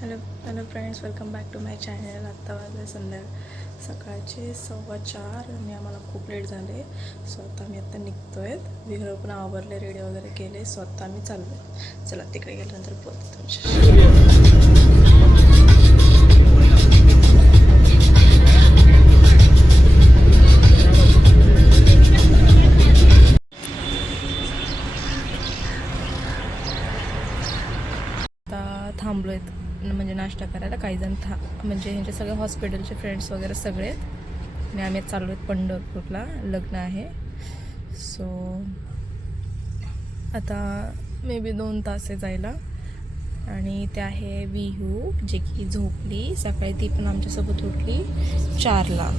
Hello friends, welcome back to my channel. आत्ता वाजले सकाळचे 4:15 आणि आम्हाला खूप लेट झाले. सो आता आम्ही आत्ता निघतो आहेत. विघ्र पण आवरले, रेडी वगैरे केले. सो आता आम्ही चाललो. चला तिकडे गेल्यानंतर बोलतो तुमच्याशी. आता थांबलो आहेत म्हणजे नाश्ता करायला. काही जण म्हणजे ह्यांचे सगळे हॉस्पिटलचे फ्रेंड्स वगैरे सगळे आहेत आणि आम्ही चाललो आहेत पंढरपूरला. लग्न आहे. सो आता मे बी 2 तास आहे जायला. आणि ते आहे विहू, जे की झोपली सकाळी. ती पण आमच्यासोबत उठली 4ला.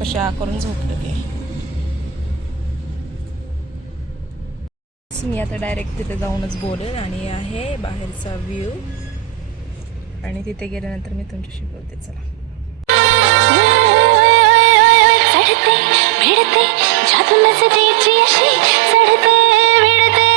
कशा करून झोपलं की. मी आता डायरेक्ट तिथे जाऊनच बोलेल. आणि आहे बाहेरचा व्ह्यू आणि तिथे गेल्यानंतर मी तुमच्याशी बोलते. चला. चढते भिडते जादू नजरेची अशी चढते भिडते